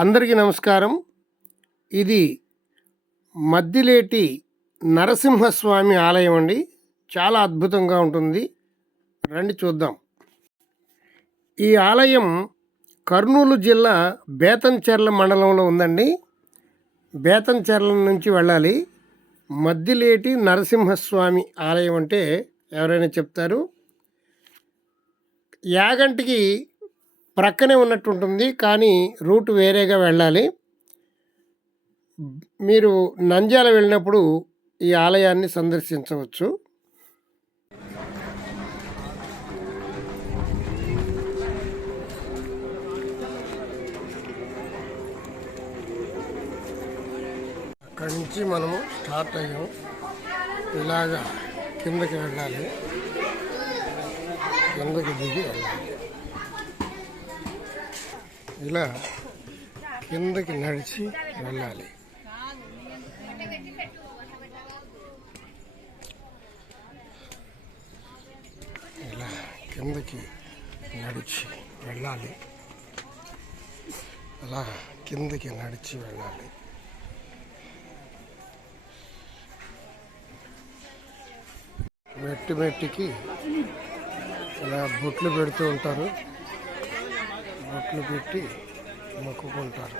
అందరికీ నమస్కారం. ఇది మద్దిలేటి నరసింహస్వామి ఆలయం అండి. చాలా అద్భుతంగా ఉంటుంది. రండి చూద్దాం. ఈ ఆలయం కర్నూలు జిల్లా బేతంచెర్ల మండలంలో ఉందండి. బేతంచెర్ల నుంచి వెళ్ళాలి. మద్దిలేటి నరసింహస్వామి ఆలయం అంటే ఎవరైనా చెప్తారు. యాగంటికి ప్రక్కనే ఉన్నట్టు ఉంటుంది, కానీ రూట్ వేరేగా వెళ్ళాలి. మీరు నంద్యాల వెళ్ళినప్పుడు ఈ ఆలయాన్ని సందర్శించవచ్చు. అక్కడి నుంచి మనము స్టార్ట్ అయ్యాం. ఇలాగా కిందకి వెళ్ళాలి, కిందకి దిగి వెళ్ళాలి. ఇలా కిందకి నడిచి వెళ్ళాలి. ఇలా కిందకి నడిచి వెళ్ళాలి. అలా కిందకి నడిచి వెళ్ళాలి. మెట్టికి ఇలా బొట్లు పెడుతూ ఉంటారు. బొట్లు పెట్టి మొక్కుకుంటారు.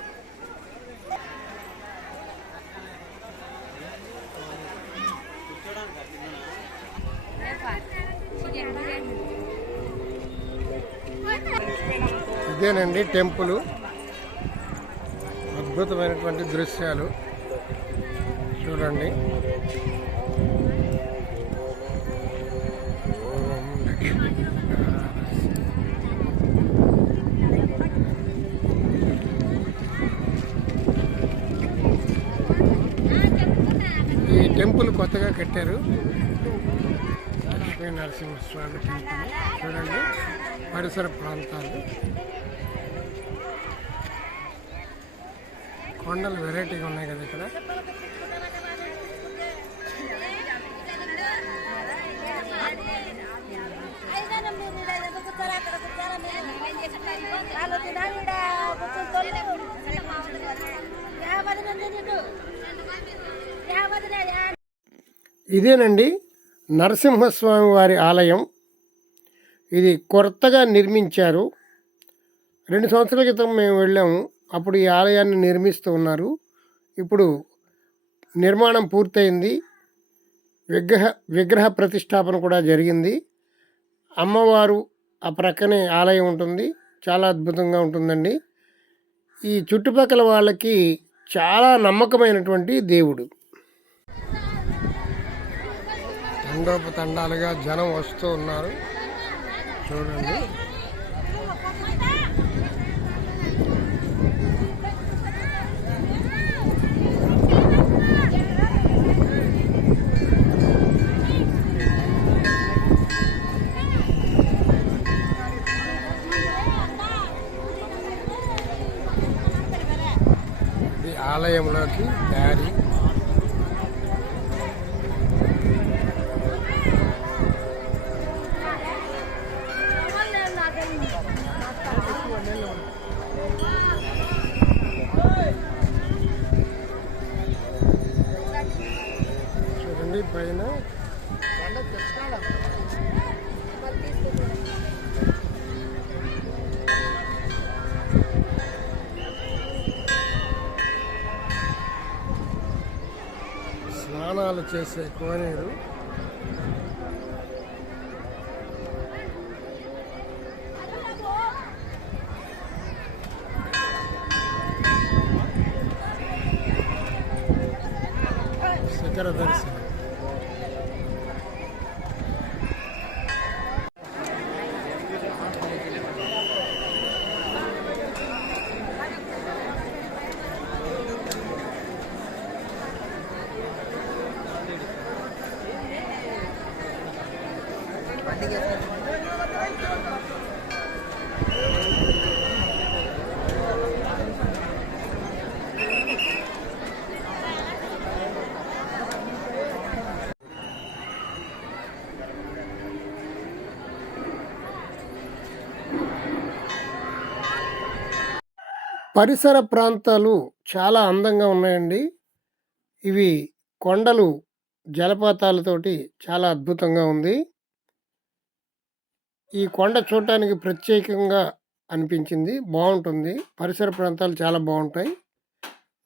ఇదేనండి టెంపుల్. అద్భుతమైనటువంటి దృశ్యాలు చూడండి. ఈ టెంపుల్ కొత్తగా కట్టారు. లక్ష్మీ నరసింహస్వామి టెంపుల్ చూడండి. పరిసర ప్రాంతాలు, కొండలు వెరైటీగా ఉన్నాయి కదా ఇక్కడ. ఇదేనండి నరసింహస్వామి వారి ఆలయం. ఇది కొత్తగా నిర్మించారు. 2 సంవత్సరాల క్రితం మేము వెళ్ళాము. అప్పుడు ఈ ఆలయాన్ని నిర్మిస్తూ ఉన్నారు. ఇప్పుడు నిర్మాణం పూర్తయింది. విగ్రహ ప్రతిష్టాపన కూడా జరిగింది. అమ్మవారు ఆ ప్రక్కనే ఆలయం ఉంటుంది. చాలా అద్భుతంగా ఉంటుందండి. ఈ చుట్టుపక్కల వాళ్ళకి చాలా నమ్మకమైనటువంటి దేవుడు. తండోపతండాలుగా జనం వస్తూ ఉన్నారు చూడండి. ఇది ఆలయంలోకి దారి. చూడండి పైన స్నానాలు చేసే కోనేరు. శిఖర దర్శనం. పరిసర ప్రాంతాలు చాలా అందంగా ఉన్నాయండి. ఇవి కొండలు, జలపాతాలతోటి చాలా అద్భుతంగా ఉంది. ఈ కొండ చూడటానికి ప్రత్యేకంగా అనిపించింది. బావుంటుంది. పరిసర ప్రాంతాలు చాలా బావుంటాయి.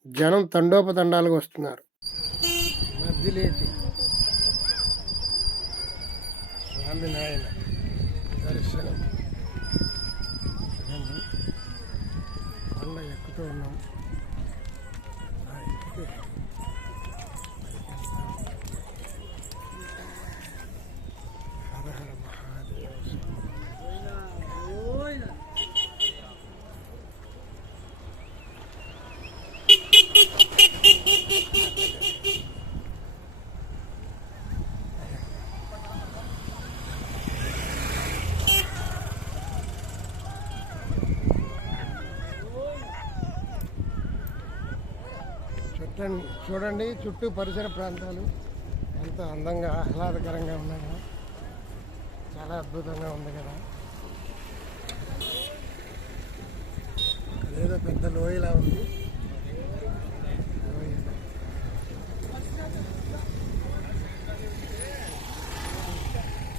జనం తండోపతండాలుగా వస్తున్నారు. మద్దిలేటి స్వామినారాయణ దర్శనం. చూడండి, కొండ ఎక్కుతూ ఉన్నాం. హర హర మహాదేవ. చూడండి చుట్టూ పరిసర ప్రాంతాలు ఎంత అందంగా ఆహ్లాదకరంగా ఉన్నాయో. చాలా అద్భుతంగా ఉంది కదా. అదేదో పెద్ద లోయలా ఉంది.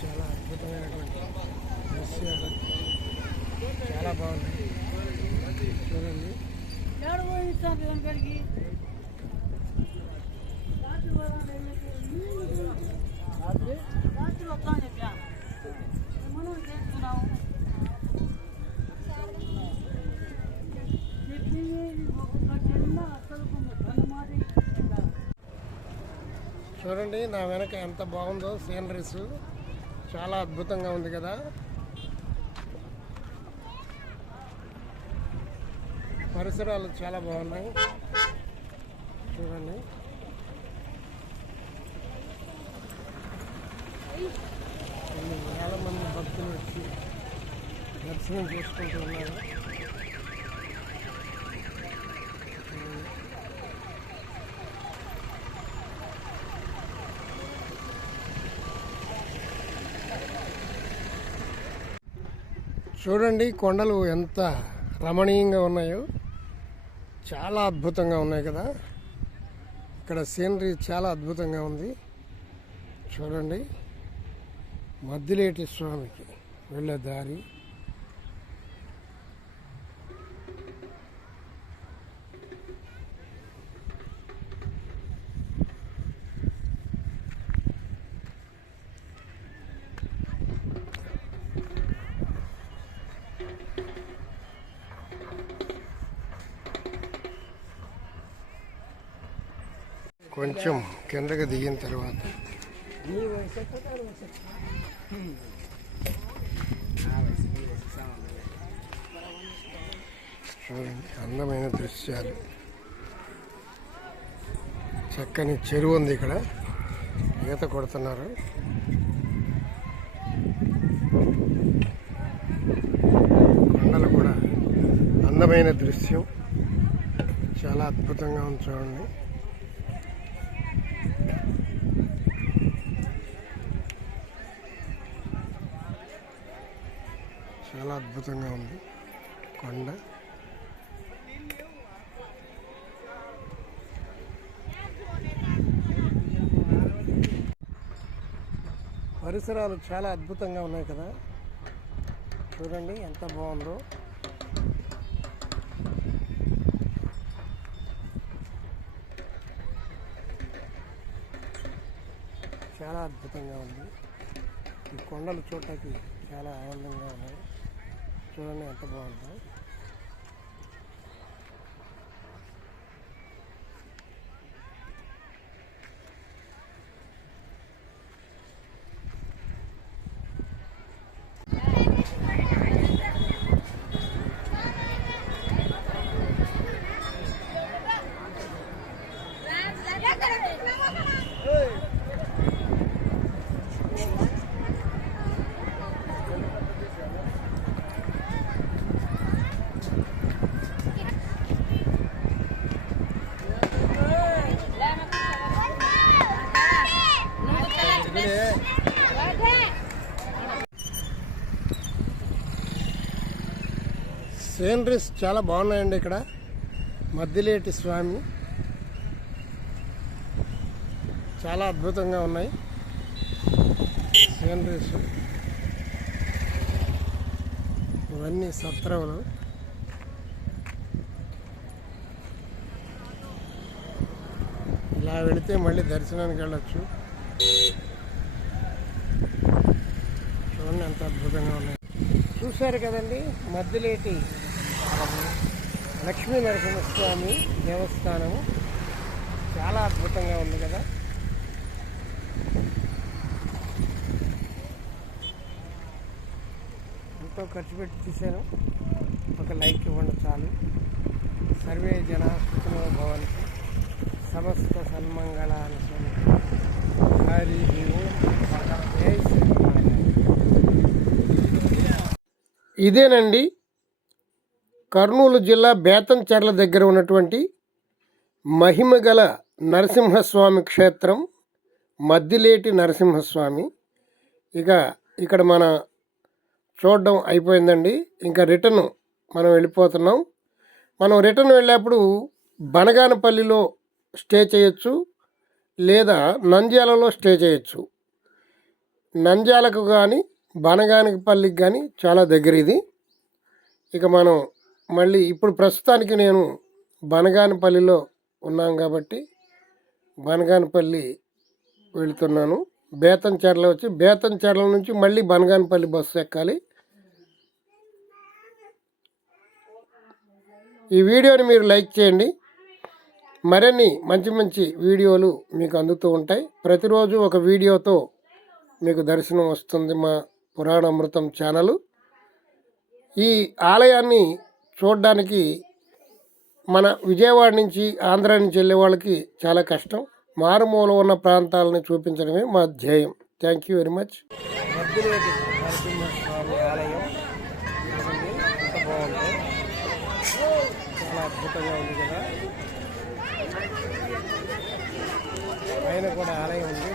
చాలా అద్భుతమైనటువంటి దృశ్యాలు, చాలా బాగుంది. చూడండి, చూడండి నా వెనక ఎంత బాగుందో సీనరీస్. చాలా అద్భుతంగా ఉంది కదా. పరిసరాలు చాలా బాగున్నాయి. చూడండి, వేల మంది భక్తులు వచ్చి దర్శనం చేసుకుంటూ ఉన్నారు. చూడండి కొండలు ఎంత రమణీయంగా ఉన్నాయో. చాలా అద్భుతంగా ఉన్నాయి కదా. ఇక్కడ సీనరీ చాలా అద్భుతంగా ఉంది. చూడండి, మద్దిలేటి స్వామికి వెళ్ళే దారి. కొంచెం కిందకి దిగిన తర్వాత చూడండి అందమైన దృశ్యాలు. చక్కని చెరువు ఉంది ఇక్కడ, ఈత కొడుతున్నారు. కొండలు కూడా అందమైన దృశ్యం, చాలా అద్భుతంగా ఉంది. చూడండి, చాలా అద్భుతంగా ఉంది కొండ. పరిసరాలు చాలా అద్భుతంగా ఉన్నాయి కదా. చూడండి ఎంత బాగుందో. చాలా అద్భుతంగా ఉంది. ఈ కొండలు చూడటానికి చాలా ఆనందంగా ఉన్నాయి. చూడండి ఎంత బాగుందో. సీనరీస్ చాలా బాగున్నాయండి ఇక్కడ. మద్దిలేటి స్వామి చాలా అద్భుతంగా ఉన్నాయి సీనరీస్. ఇవన్నీ సత్రములు. ఇలా వెళితే మళ్ళీ దర్శనానికి వెళ్ళొచ్చు. చూడండి ఎంత అద్భుతంగా ఉన్నాయి. చూశారు కదండి, మద్దిలేటి లక్ష్మీ నరసింహస్వామి దేవస్థానము చాలా అద్భుతంగా ఉంది కదా. ఎంతో ఖర్చు పెట్టి తీశాను. ఒక లైక్ ఇవ్వండి చాలు. సర్వే జన సుఖినో భవంతు. సమస్త సన్మంగళాన్ని హరి జై శ్రీనారాయణ. ఇదేనండి కర్నూలు జిల్లా బేతంచెర్ల దగ్గర ఉన్నటువంటి మహిమగల నరసింహస్వామి క్షేత్రం మద్దిలేటి నరసింహస్వామి. ఇక ఇక్కడ మన చూడడం అయిపోయిందండి. ఇంకా రిటర్న్ మనం వెళ్ళిపోతున్నాం. మనం రిటర్న్ వెళ్ళేప్పుడు బనగానపల్లిలో స్టే చేయొచ్చు, లేదా నంద్యాలలో స్టే చేయొచ్చు. నంద్యాలకు కానీ బనగానపల్లికి కానీ చాలా దగ్గర ఇది. ఇక మనం మళ్ళీ ఇప్పుడు ప్రస్తుతానికి నేను బనగానపల్లిలో ఉన్నాం కాబట్టి బనగానపల్లి వెళుతున్నాను. బేతంచెర్ల వచ్చి బేతంచెర్ల నుంచి మళ్ళీ బనగానపల్లి బస్సు ఎక్కాలి. ఈ వీడియోని మీరు లైక్ చేయండి. మరిన్ని మంచి మంచి వీడియోలు మీకు అందుతూ ఉంటాయి. ప్రతిరోజు ఒక వీడియోతో మీకు దర్శనం వస్తుంది మా పురాణామృతం ఛానల్. ఈ ఆలయాన్ని చూడడానికి మన విజయవాడ నుంచి ఆంధ్ర నుంచి వెళ్ళే వాళ్ళకి చాలా కష్టం. మారుమూల ఉన్న ప్రాంతాలను చూపించడమే మా ధ్యేయం. Thank you very much. Maddileti Narasimhaswamy ఆలయం ఎంత బాగుంది, చాలా అద్భుతంగా ఉంది కదా. పైన కూడా ఆలయం ఉంది.